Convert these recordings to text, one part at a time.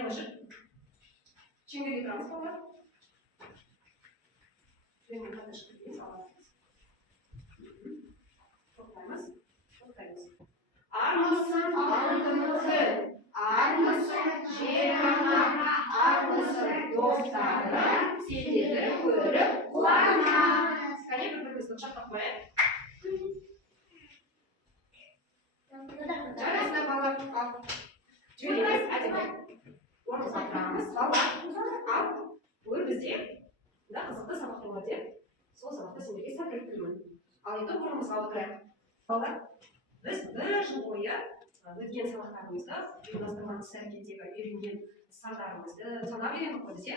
жайғашып шеңберге тұрамыз балалар. Төмен қайта шығып аламыз. Тоқтаймыз. Армысың алтынымсың, армысың жер ана, армысың достарым, сендерді көріп қуанамыз. Кәне бір-бірімізді құшақтап қояйық. Жарайсыздар балалар, ал. Жібереміз, әдемі. Орнымызға тұрамыз, балалар. Ал, өр бізде мына қызықты сабақ болады деп, сол сабақты сендерге сәл келтіремін. Ал енді орнымызға отырайық. Балалар, біз бір жыл бойы өткен сабақтарымызды, ұйымдастырған іс-әрекеттегі үйренген сандарымызды санап үйрендік қой біз, иә?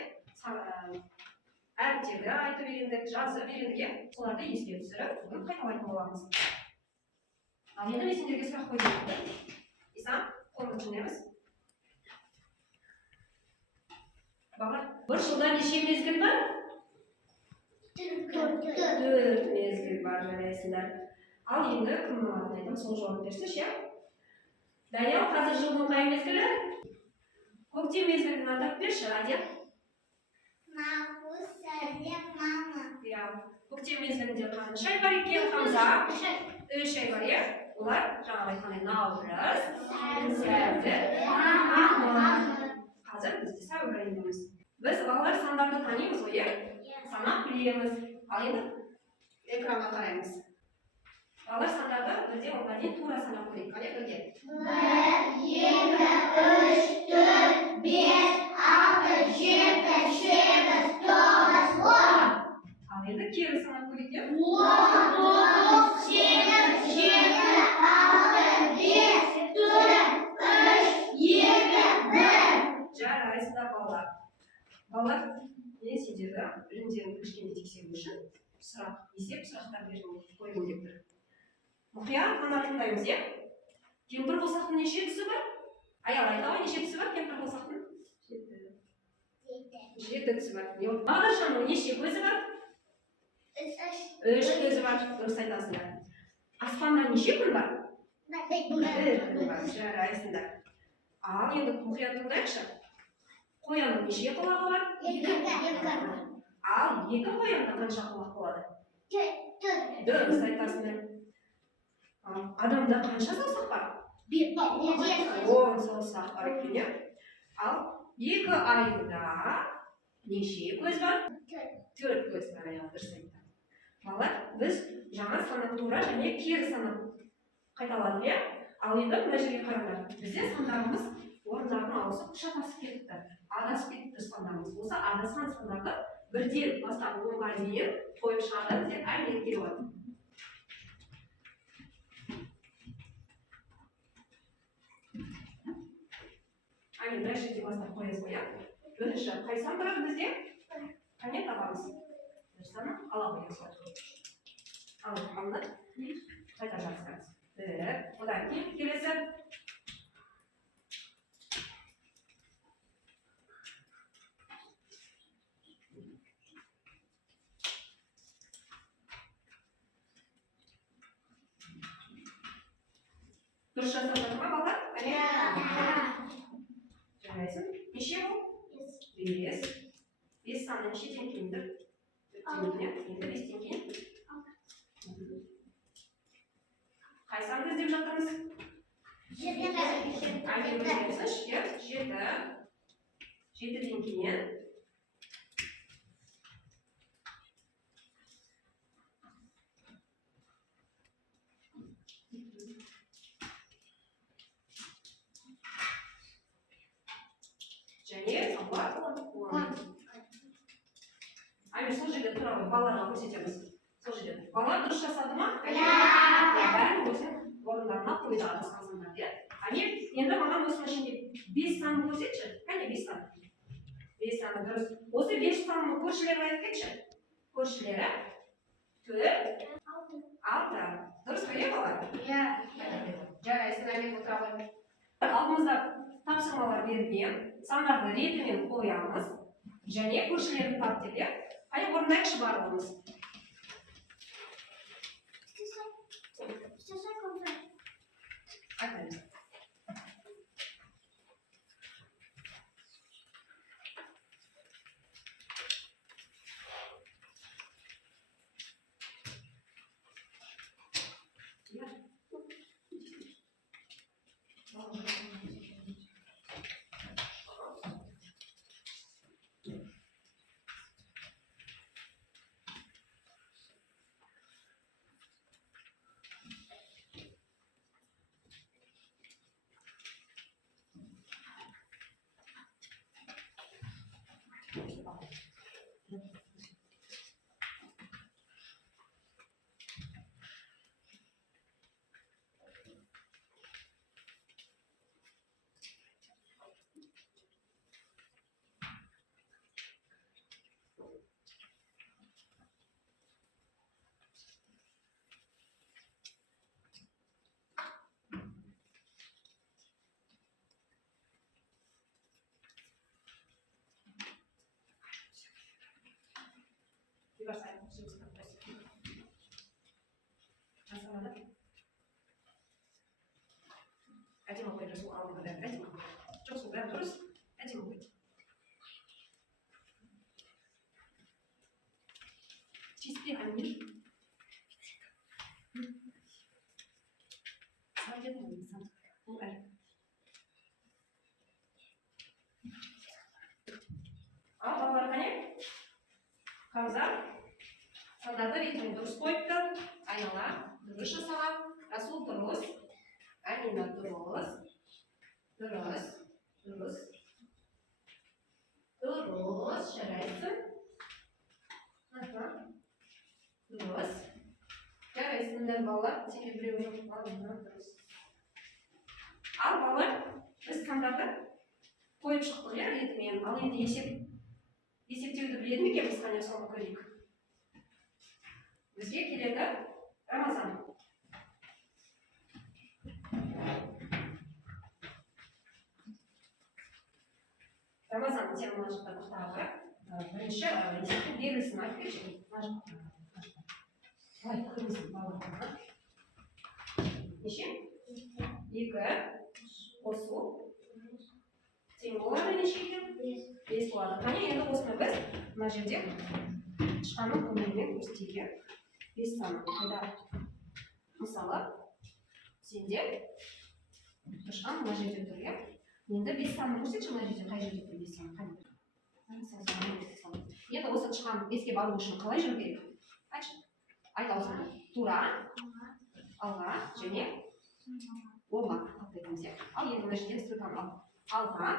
Әріптерді айтып үйрендік, жазып үйрендік, соларды еске түсіріп, бүгін қайталайтын боламыз. Ал енді мен сендерге сұрақ қойдым. Исан, қолымызды жинаймыз. Балалар, бір жылда неше мезгіл бар? 4 мезгіл бар, жарайсыңдар. Ал енді кім болатын айтам, сол жауап берсінші, иә? Даниял, қазір жылдың қай мезгілі? Көктем мезгілін атап берші, Радия. Көктем мезгілінде қанша ай бар екен, Хамза? 3 ай бар, иә? Олар жаңа айтқандай наурыз, сәуір, мамыр. Қазір бізде сәуір айындамыз. Біз балалар сандарды танимыз ғой, иә? Санап білеміз. Ал енді экранға қараймыз. Балалар сандарды бірде онға дейін тура санап көрейік. Қане бірге? 1, 2, 3, 4, 5, 6, 7, 8, 9, 10. Ал енді кері санап көрейік, иә? 10, 9, 8, 7, 6, 5, 4, 3, 2, 1. Жарайсыздар балалар. Балалар, мен сендерді білімдерін кішкене тексеру үшін есеп сұрақтар қойғым деп тұр. Мұқият қана тыңдаймыз, иә? Кемпір қосақтың неше түсі бар? Аял, айтауы неше түсі бар кемпір қосақтың? 7 түсі бар. Бағдаршамның неше көзі бар? 3 көзі бар. Дұрыс айтасыңдар. Аспанда неше күн бар? 1 күн бар. Жарайсыңдар. Ал енді мұқият тыңдайықшы. Қоянның неше құлағы бар? 2. Ал 2 қоянда қанша құлақ болады? 4. Дұрыс айтасыңдар. Адамда қанша саусақ бар? 10 саусақ бар екен. Ал 2 айда неше көз бар? 4 көз бар. Дұрыс айтты. Балалар, біз жаңа санап тура және кері санап қайталадық, иә? Ал енді мына жерге қараңдар. Бізде сандарымыз орындарын ауысып шатасып кетті. Адасып кетті сандарымыз. Осы адасқан сандарды бірден бастап 10-ға дейін қойып шығады деп әңгіме болады. Әне бір жерде бастап қоямыз ғой, иә? Бірінші қай сан тұрады бізде? Қане табамыз? Бір саны ала қоямыз. Алды, қайта жазғаныз. Одан кейін келесі. Дұрыс жасадыңдар ма, балалар? Жарайсың. Неше бұл? 5. 5 саны нешеден кейінді? 4-тен енді 5-тен кейін. Қай санды іздеп жатырмыз? 7. Әйел өзіңізіш, 7. 7-ден кейін. Және сандар 10. Әйел сол жерде тұрады, балаларға көрсетеміз. Сол жерде. Балалар дұрыс жасады ма? Бәрін өзің орындарына қойды адасқан сандар. Әйел, енді маған осының ішінде 5 санды көрсетші. Қане 5 сан? 5 санды дұрыс. Осы 5 санның көршілері айтып кетші. Көршілері 4, 6. Дұрыс қой, балалар? Жарайсың, әйел отыра қой. Алдымызда тапсырмалар берген. Сандарды ретімен қоямыз. Және көршілерін тап деп, иә? Қане орындайықшы барлығымыз. Айтамыз. Yuvar sayın. Şimdi sıkıntı. Nasıl oldu? Әдемі оқиды сол алдыңғы бәрі әдемі оқиды. Жоқ сол бәрі дұрыс әдемі оқиды. Чистый амин. Саден болмасан. Бұл әлі. Ал балалар қане? Хамза. Сандарды ретімен дұрыс қойыпты. Айнала дұрыс жасаған. Расул дұрыс. Алина дұрыс. Дұрыс. Дұрыс. Дұрыс. Жарайсың. Дұрыс. Жарайсыңдар балалар. Сене біреу жоқ. Дұрыс. Ал балалар, біз сандарды қойып шықтық, иә, ретімен. Ал енді есептеуді біледі ме екенбіз, қане соны көрейік. Бізге келеді Рамазан. Рамазан, сен мына жақта тоқтаға қарап, бірінші есептің берілісін айтып кетші. Мына жақта. Қалай көріңіздің балаларға. Неше? 2 қосу. Тең болады неше екен? 5 болады. Қане енді осыны біз мына жерде тышқанның көмегімен көрсетейік. 5 саны. Қайда? Мысалы, сенде тышқан мына жерде тұр, иә? Енді 5 санын көрсетші мына жерде, қай жерде тұр 5 саны? Енді осы тышқан 5-ке бару үшін қалай жүру керек? Айтшы. Айта осыны. Тура, алға және оңға қаптайтын сияқты. Ал енді мына жерден стрелканы ал. Алға.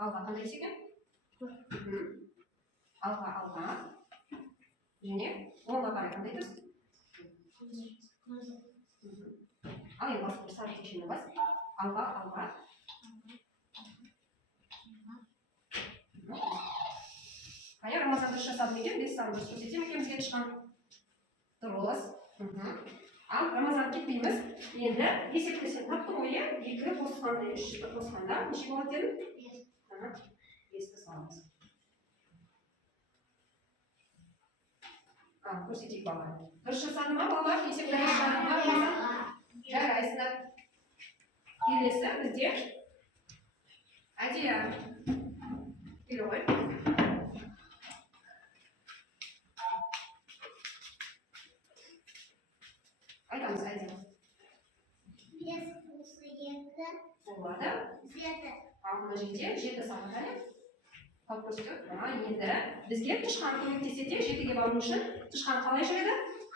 Алға қандай екен? Алға. Және оңға қарай қандай тұрс? Ал енді басып сары текшені бас. Алға. Қайыр Рамазан дұрыс жасадым екен, 5 санын дұрыс көрсетем екен бізге тышқан. Дұрыс. Ал Рамазан кетпейміз. Енді есептесек таптық ғой, иә? 2 қосқанда, 3 қосқанда неше болады дедім? 5-ті саламыз. Көрсетейік балалар. Дұрыс жасады ма балалар? Есеп дұрыс жасады ма Рамазан? Жарайсыңдар. Келесі бізде Әдия келе ғой. Айтамыз Әдия. 5 плюс 2 болады. 7. Ал мына жерде 7 саны қане? Қалып көрсетіп. Енді бізге тышқан көмектеседі, 7-ге бару үшін тышқан қалай жүреді?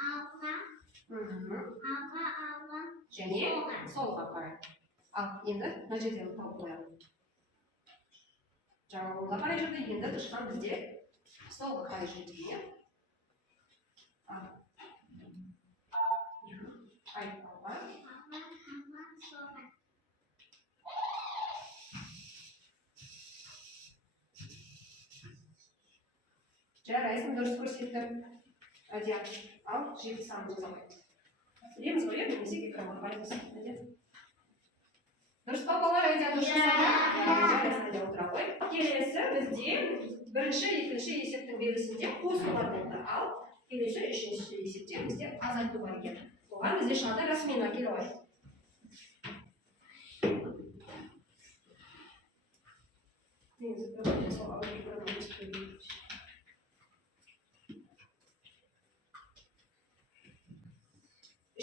Алға. Және солға қарай. Ал енді мына жерде тауып қоямын. Жаңа оңға қарай жүрді, енді тышқан бізде солға қарай жүреді. Алға. Жарайсың, дұрыс көрсеттім. Әдия, ал 7 санын жазалайды. Білеміз ғой, немесе экранға қараймыз. Дұрыс па балалар, Әдия дұрыс жасады? Жарайсың, Әдия отыра қой. Келесі бізде бірінші, екінші есептің белгісінде қосулар болды. Ал келесі үшінші есепте бізде азайту бар екен. Оған бізде шығады расмена келе ғой.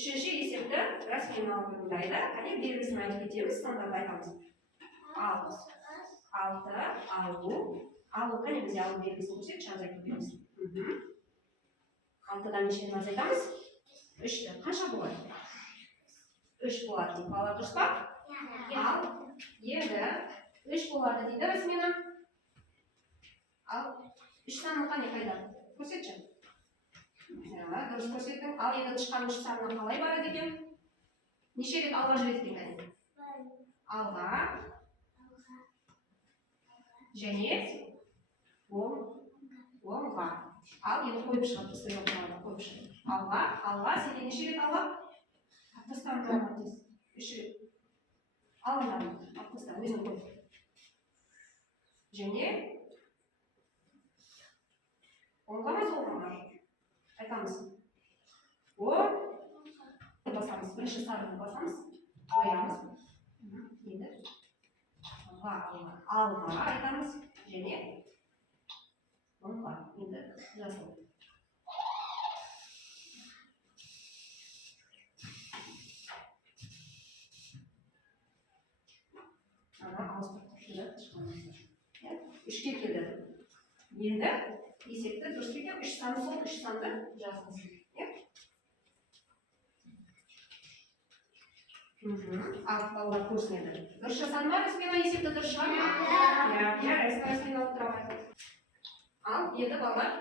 Үшінші есепті расмена орындайды. Қане белгісін айтып кетеміз, стандартты айтамыз. 6, алу, қане бізде алу белгісін көрсетші, азайту белгісін. 6-дан нешені азайтамыз? 3-ті. Қанша болады? 3 болады дейді. Балалар дұрыс па? Ал енді 3 болады дейді расмена. Ал 3 санын қайда? Көрсетші. Дұрыс көрсеттің. Ал енді тышқан 3 санына қалай барады екен? Неше рет алға жүреді екен? Алға. Және оңға. Ал енді қойып шығып стрелкаларды қойып шығып. Алға, сенде неше рет алға? Атпыстан қойып. 3 рет. Алыңдар. Атпыстан өзің қойып. Және оңға ма солға ма? alga aytamiz және o'ng'a. Endi yozamiz. Үшке келді. Енді есепті дұрыс екен, үш саны сол, үш санды жазыңыз. Ал балалар көрсінеді. Дұрыс жасады ма, Рәсмина, есепті дұрыс шығар ма? Рәсмина алып тұрамайды. Ал енді балалар,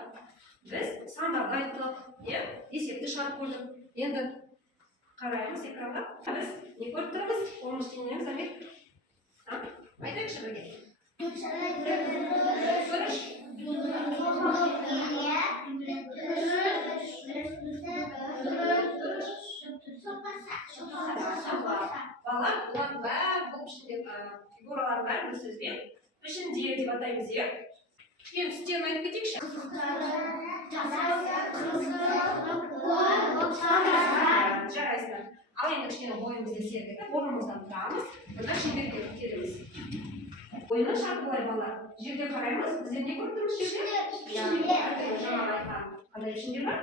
біз сандарды айттық, есепті шығарып көрдік. Енді қараймыз экранға. Біз не көріп тұрмыз? Оның ішінен Замир. Айтайықшы бірге. Көріш. Балалар, бұлар бәрі бұл ішінде фигуралар бәрі бір сөзбен ішінде деп атаймыз, енді түстерін айтып кетейікші. Жарайсыздар. Ал енді кішкене бойымызды сердік, орнымыздан тұрамыз, бұнда шеңберге келеміз. Ойынның шарты былай балалар. Жерге қараймыз, біздер не көріп тұрмыз жерде? Жаңағы айтқан қандай ішіндер бар?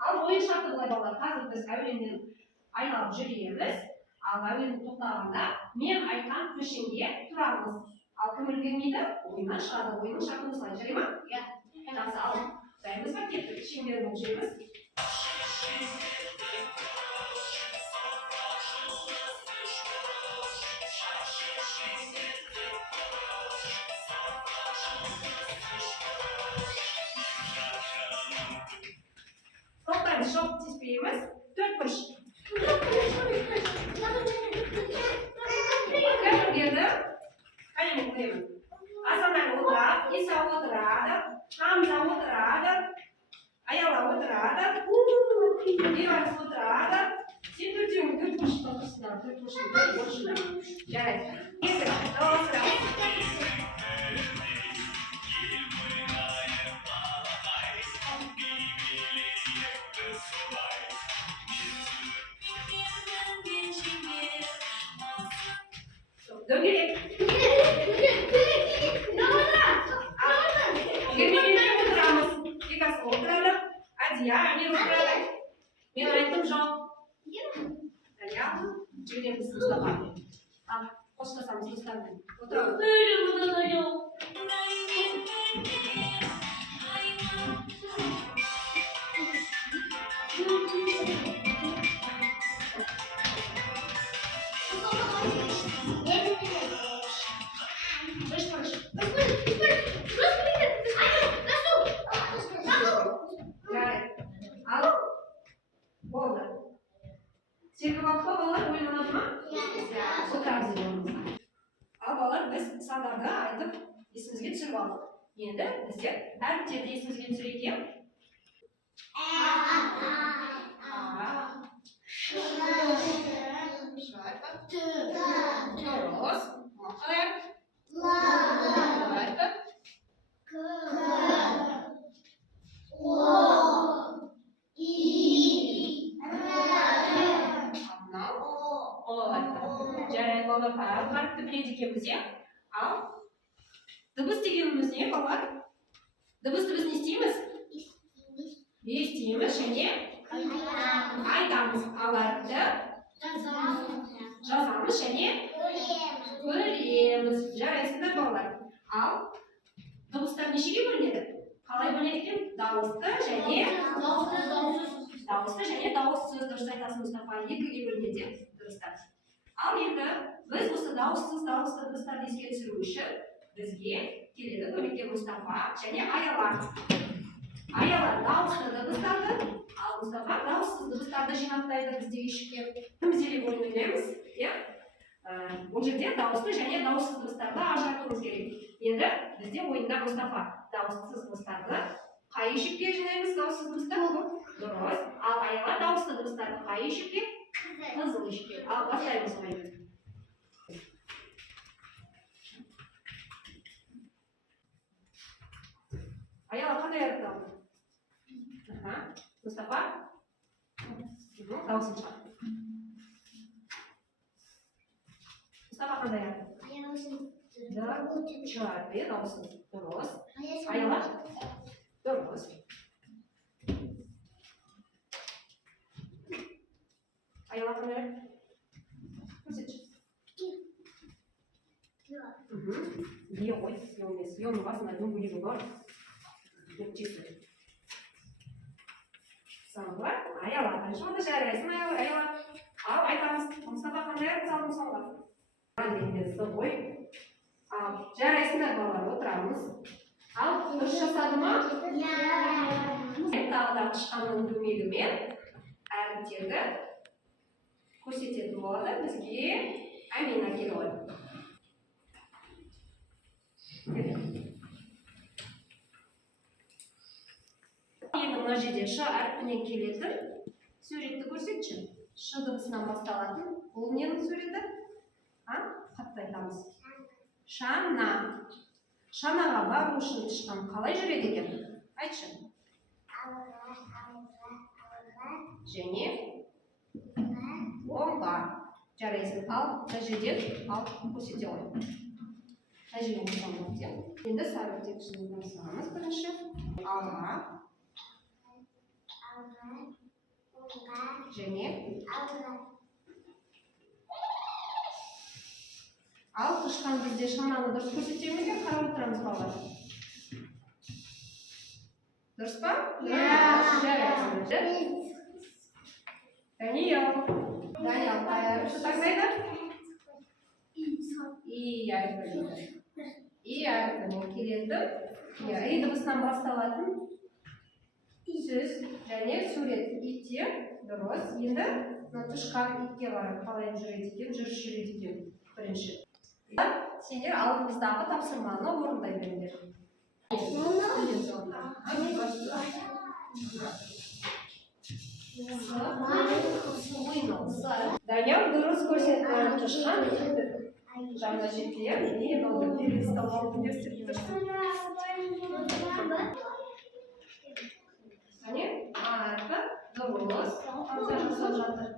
Ал ойын шарты былай балалар. Қазір біз әуеннен айналып жүреміз. Ал әуен тоқтағанда мен айтқан көшеңге тұрамыз. Ал кім үлгермейді? Ойыннан шығады. Ойынның шарты осылай жүре ма? Жақсы, ал дайынбыз ба? Кеттік, шеңбер болып жүреміз. Тоқтаймыз, жоқ теспейміз. Төрт бұрыш. Кім үлгерді? Қайын қойымыз. Асанай отырады, Иса отырады, Хамза отырады, Аяла отырады, Иванс отырады. Сен төртеуің төрт бұрышта тұрсыңдар, төрт бұрышында. Жарайды. Енді, жалғастырамыз. Дөңгелек. Дөңгелек отырамыз. Екасы отырады. Әдия, мен отырады. Мен айттым жоқ. Жүреміз Мұстафа. Ал, қоштасамыз Мұстафамен. Отырамыз. Болды. Сергі уақытта балалар ойнанады ма? Отырамыз енді. Ал балалар, біз сандарды айтып, есімізге түсіріп алдық. Енді біздер әріптерді есімізге түсірейік. Дұрыс. Қалай? Жарайды балалар, қарыпты біледі екенбіз, ал дыбыс дегеніміз не балалар? Дыбысты біз не істейміз? Естиміз және айтамыз. Ал әріпті жазамыз және көреміз. Жарайсыздар балалар. Ал дыбыстар нешеге бөлінеді? Қалай бөлінеді екен? Дауысты және дауыссыз. Дұрыс айтасыз Мұстафа. Екіге бөлінеді дыбыстар. Ал енді біз осы дауыссыз дауысты дыбыстарды еске түсіру үшін бізге келеді көмекке Мұстафа және Аяла. Аяла дауысты дыбыстарды, ал Мұстафа дауыссыз дыбыстарды жинақтайды бізде үйшікке. Бізде ойын ойнаймыз. Бұл жерде дауысты және дауыссыз дыбыстарды ажыратуымыз керек. Енді бізде ойында Мұстафа дауыссыз дыбыстарды қай үйшікке жинаймыз? Дауыссыз дыбыстарды? Дұрыс. Ал Аяла дауысты дыбыстарды қай үйшікке? Қызыл үйшікке. Ал бастаймыз ойын. Аяла қандай әріпті алды? Mustafa. Dауысын шығар. Mustafa қандай еді? Чарли, дауысын дұрыс. Айла. Дұрыс. Айла қандай еді? Көрсетші. Е ғой, е емес. Еның басында дөңгелегі бар. Нүктесі. Соңғы. Айла. Қаншымды жарайсың айла. Ал айтамыз. Мұстафа қандай еді? Салдың соңғы. Деңгесі ғой. Ал жарайсыңдар балалар, отырамыз. Ал дұрыс жасады ма? Тағы тышқанның көмегімен әріптерді көрсететін болады бізге Амина герой. Енді мына жерде ш әрпінен келетін суретті көрсетші. Ш дыбысынан басталатын. Бұл ненің суреті? Қатты айтамыз. Шана. Шанаға бару үшін тышқан қалай жүреді екен? Айтшы. Және оңға. Жарайсың. Ал тәжеден ал көрсете ғой. Тәжеден көрсете. Енді сары текшінің басамыз бірінші. Алға. Және ал тышқан бізде шананы дұрыс көрсетеміз бе? Қарап отырамыз балалар. Дұрыс па? Жарайсың. Даниэл қай әріпті таңдайды? И әріпі. И әріпінен келеді. И дыбысынан басталатын сөз және сурет. Итте дұрыс. Енді тышқан итке қарап қалай жүреді екен, жүріс жүреді екен. Бірінші. Сендер алдымыздағы тапсырманы орындай беріңдер. Данияр дұрыс көрсеткен тышқан жаңа жеткілер. Ең олды перестал алдын көрсетіп тұрсын. Әне, әрпі дұрыс. Қамса жасап жатыр.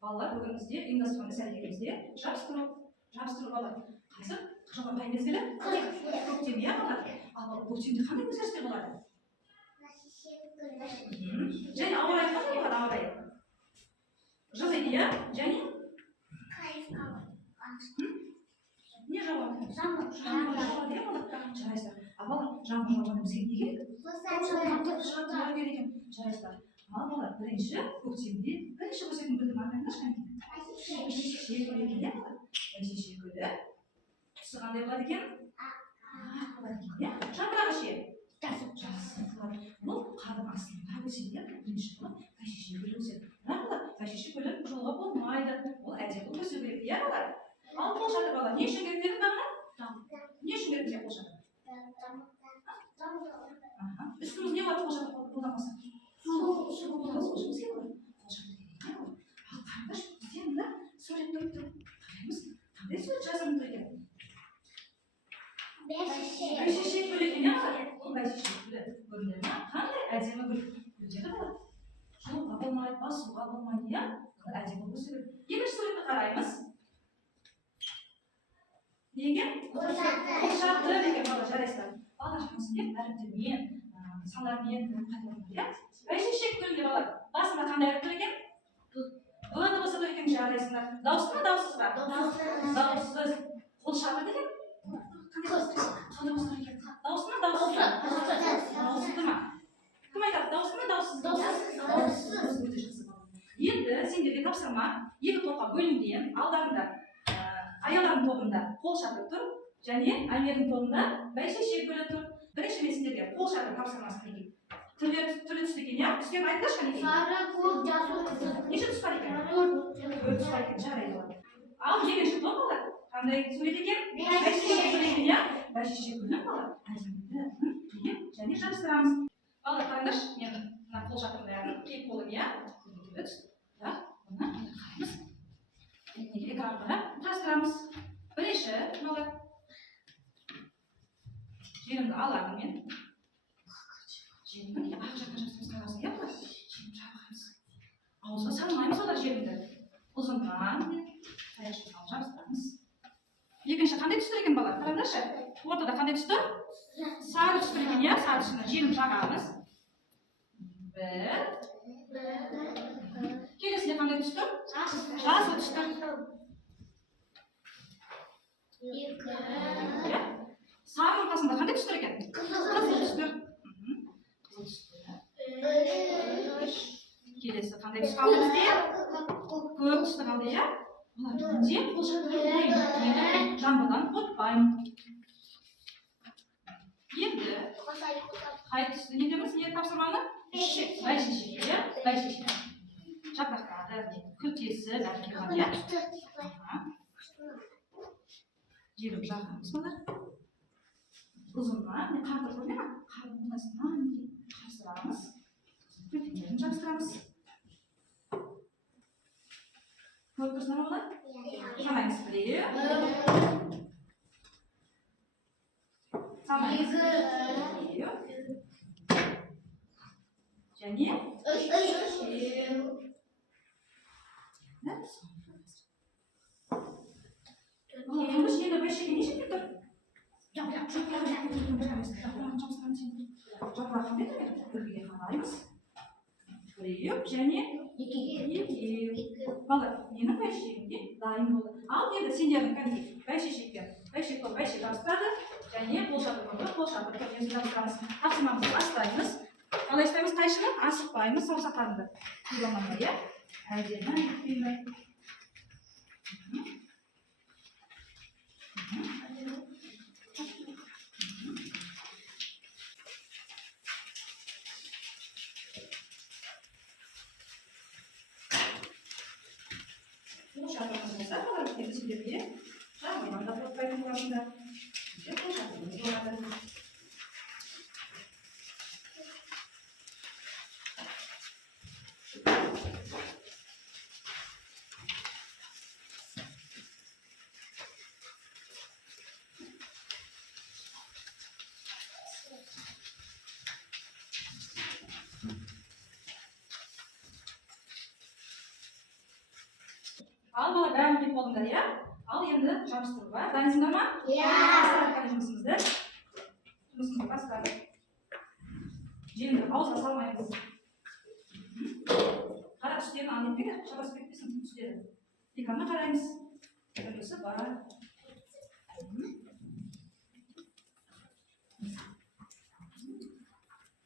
Балалар бүгін бізде ұйымдастырған іс-әрекетімізде жабыстыру балалар. Қайсы? Қашанға қай мезгілі? Көктем, иә балалар? Ал көктемде қандай өзгерістер болады? Және ауа райы қандай болады ауа райы? Жылы, иә? Және? Не жауады? Жаңбыр жауады, иә балалар? Жарайсыздар. Ал балалар, жаңбыр жауғанда бізге не керек? Шаңтыға керек екен. Жарайсыздар. Ал балалар, бірінші көктемде бірінші көрсетін гүлдің аты айтыңдаршы қанекей. Бәйшешек гүлі екен, иә балалар? Бәйшешек гүлі. Түсі қандай болады екен? Ақ болады екен, иә? Жапырағы ше? Жасыл болады. Бұл қардың астында өседі, иә? Бірінші болады бәйшешек гүлі өседі. Бірақ балалар, бәйшешек гүлі жолға болмайды. Ол әдемі өсу керек, иә балалар? Ал қол шатыр балалар, не үшін керек дедім бағана? Не үшін керек бізге қол шатыр? Үстіміз не болады қол шатыр қолданмаса? Су болады, бізге болады. Қол шатыр керек, иә балалар? Ал қарындаш, бізде мына сурет тұрып қараймыз. Қандай сурет жазылып тұр екен? Бәйшешек гүлі екен, иә балалар? Ол бәйшешек гүлі көрінеді ме? Қандай әдемі гүл деді балалар? Жолға болмайды, басуға болмайды, иә? Әдемі өсу керек. Екінші суретті қараймыз. Неге? Қол шатыр деген балалар, жарайсыздар. Балалар жұмысында әріптермен, сандармен қайталанады, иә? Бәйшешек гүлінде балалар, басында қандай әріп тұр екен? Б дыбысы тұр екен, жарайсыздар. Дауысты ма, дауыссыз ба? Дауыссыз. Қол шатыр деген? Қандай дыбыс тұр екен? Дауысты ма, дауыссыз ба? Дауысты ма? Кім айтады? Дауысты ма, дауыссыз? Дауыссыз. Енді сендерге тапсырма, екі топқа бөлінген, алдарында аялардың тобында қол шатыр тұр, және Альмердің тобында бәйшешек гүлі тұр. Бірінші мен сендерге қол шатыр тапсырмасы қанекей. Түрлі түсті екен, иә? Түскен айтыңдаршы қанекей. Сары, көк, жасыл, қызыл. Неше түс бар екен? 4 түс бар екен, жарайды. Al yegінші топ болады. Қандай сөйледі екен? Бәйшешек сөйлеген, иә? Бәйшешек күні болады. Әзімді және жабыстырамыз. Бала қараңдаршы, мен мына қол шатырдың бәрін киіп болдым, иә? Бұны қараймыз. Экранға құрастырамыз. Бірінші болады. Желімді аламын мен. Желімді ақ жаққа жабыстырып қарасын, иә бұлар? Желімді жабығамыз. Ауызға салмаймыз олар желімді. Ұзыннан аяқшыға жабыстырамыз. Екінші қандай түстір екен бала? Қараңдаршы. Ортада қандай түсті? Сары түстір екен, иә? Сары түсіне желім жағамыз. Бір. Келесіне қандай түсті? Жасыл түсті. Сарының қасында қандай түстір екен? Қызыл түстір. Келесі қандай түс қалды бізде? Көк түсті қалды, иә? Олар түнде қол шатырмаймын. Жамбыдан қорықпаймын. Енді қай түсті не деміз? Не тапсырманы? Бәйшешек, иә? Бәйшешек. Жапырақтары, күлтесі, бәрі келген, иә? Желім жағамыз балар. Ұзыннан, қарды көрме ма? Қардың ұнасынан жабыстырамыз. Күлтелерін жабыстырамыз. Көріп тұрсыңдар ма балар? Санаймыз біреу. Санаймыз біреу. Және үшеу. Тұңғыш енді бәйшеге неше кетір? Жапырағын үлгіге қараймыз. Біреу және екеу. Балар, менің бәйшегімде дайын болды. Ал енді сендердің кәдімгі бәйшешектер. Бәйшек жабыстырады және қол шатырды жабыстырамыз. Тапсырмамызды бастаймыз. Қалай істаймыз? Қайшыны асықпаймыз, саусақтарымды қиламамай, иә? Әдемі етпеймін. Қол шатырымыз болса, қалар өтеді сендерге. Жағынан да қорықпайтын боласыңдар. Қол шатырымыз болады. Al bala bәрін кеп болыңдар, иә? Ал енді жабыстыруға. Дайынсыңдар ма? Иә. Бастадық жұмысымызды. Жұмысымызды бастадық. Желімді ауызға салмаймыз. Қара түстерін ал етпейді, шабасы кетпесін түстері. Экранға қараймыз. Үлгісі бар.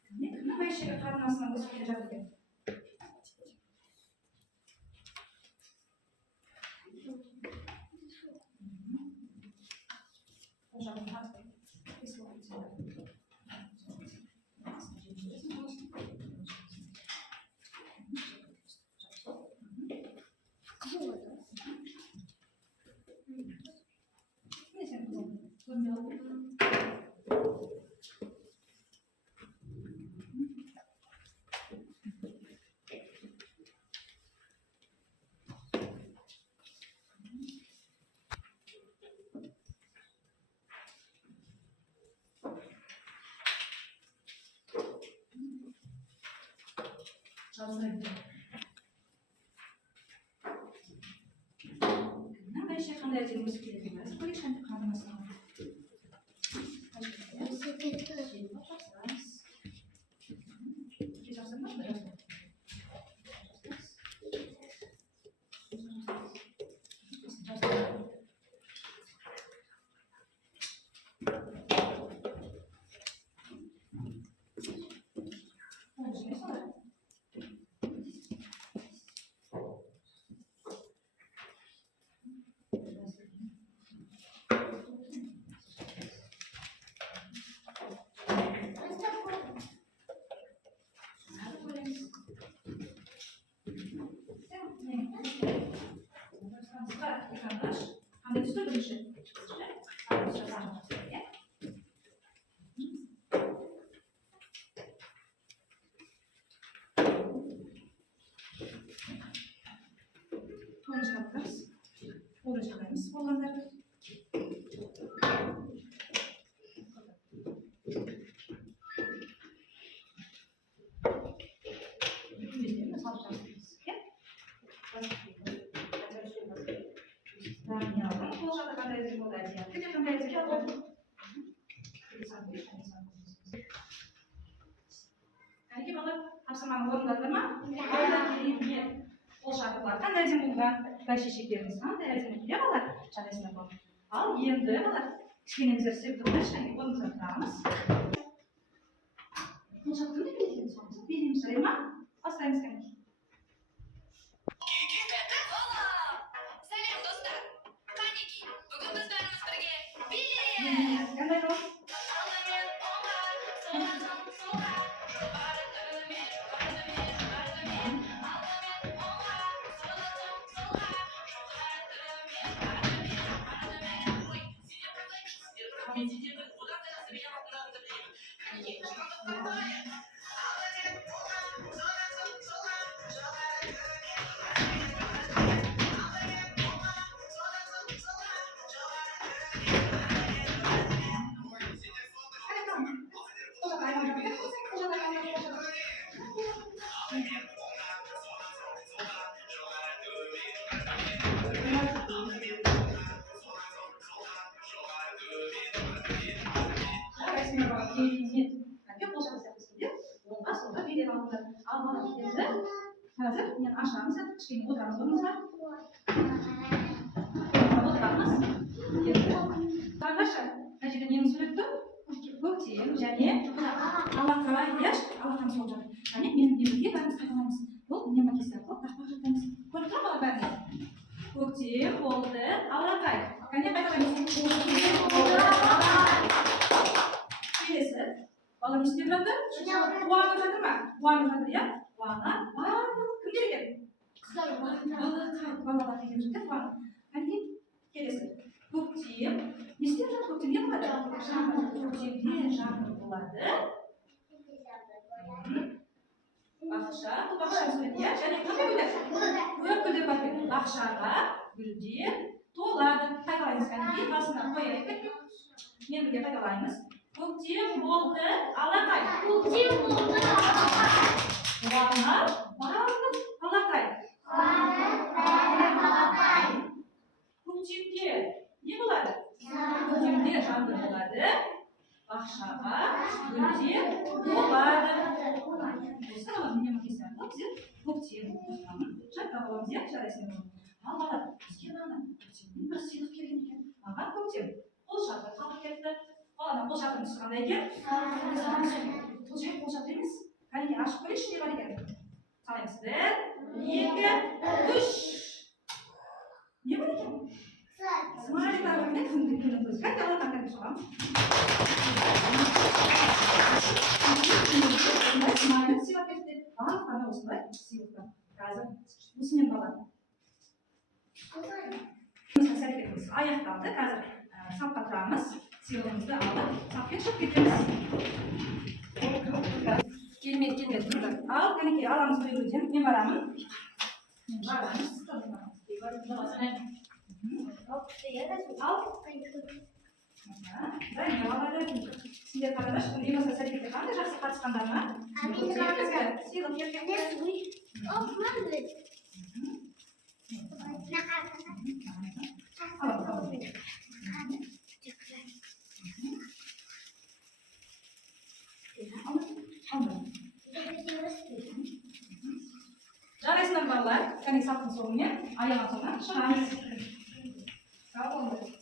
Кімнің бәйшегі қатынасынан өсіп келе жатыр екен? Бәйшек қандай әдемі өсіп келеді? Көрейікші қандымасына. ekranlash. Qanday tusda bilishi. Qanday tusda tanlash. Qo'lni chiqaramiz. Qo'lni chiqaramiz. Qo'llarni. Qanday bo'lib, topshirmani o'rnadimi? Qo'l shakllari qanday bo'lgan? Bashishiklarimiz qanday bo'lgan bola? Chalasizlar bor. Al, endi bola kichkina egzersiz qilishni o'rnimizni qilamiz. Qo'l shaklini belimiz saraymi? Ostaymiz qani. Salam do'stlar. Qaniki? Bugun bizlarimiz birga Qanday bo'lib? Hazır, yani aşağımıza kichkina o'tiramiz o'rnimizga. O'tiramiz. Qardaşlar, qanchadan yeni suratda? Ko'ktim, ya'ni Allah qalay yash, Allah ham so'raydi. Ya'ni men birga barimiz qaytamiz. Bu nima kesar? Bu tashqaridan ko'rib turibman barni. Ko'ktim bo'ldi, Allah qay. Qanday qaytamiz? Kelesi. Bolam ishlayapti? Quvonib o'tirma. Quvonib o'tirya. Vana, kimga ekan? Qizlar bolalar kelishdi, vana. Qani kelasi. Ko'ktim, nechta ko'ktim bo'ladi? Ko'ktimga janr bo'ladi. Baxsha, so'zga, ya'ni qanday bo'ladi? Bo'lib bo'ladi. Baxshaga gulji to'ladi. Qaytaramiz qani, basini qo'yaylik. Men birga qaytaramiz. Ko'ktim bo'ldi, allaqay. Ko'ktim bo'ldi, allaqay. Vana, allaqay. Ko'ktimga ne bo'ladi? Ko'ktimga janr bo'ladi. Baxshaga gulji to'ladi. Sana nima kesar? Ko'ktim. Chaqqa bo'lamizga chalasini. Albatta, kelmadi. Ko'ktim bir silib kelgan ekan. Faqat ko'ktim. Qo'l shakli qolib ketdi. Ana qo'l shaklimiz qanday ekan? Qo'l shaklimiz qanday ashib qo'yish deb ekan. Qaraymiz. 1, 2, 3. Ne bor ekan? Smartlar bilan kimdir ko'ramiz. Qanday olarkan deb so'ramiz. Smartlar silib ketdi. Aniq qanday o'smay silibdi. Hozir o'smen bola. Biz harakatimiz oyoqlarni hozir safqa turamiz. Silibimizni olib, safga chiqib ketamiz. Kelmaydi, turdi. Al, qaniki olamiz qo'yilgan. Men boraman. Sizga qaradash, buni emas harakatga qanday yaxshi qatnashganlarmi? Silib Жарайсыңдар балалар, кәне сапын соңына, аяғын соңына шығамыз. Сау болыңдар.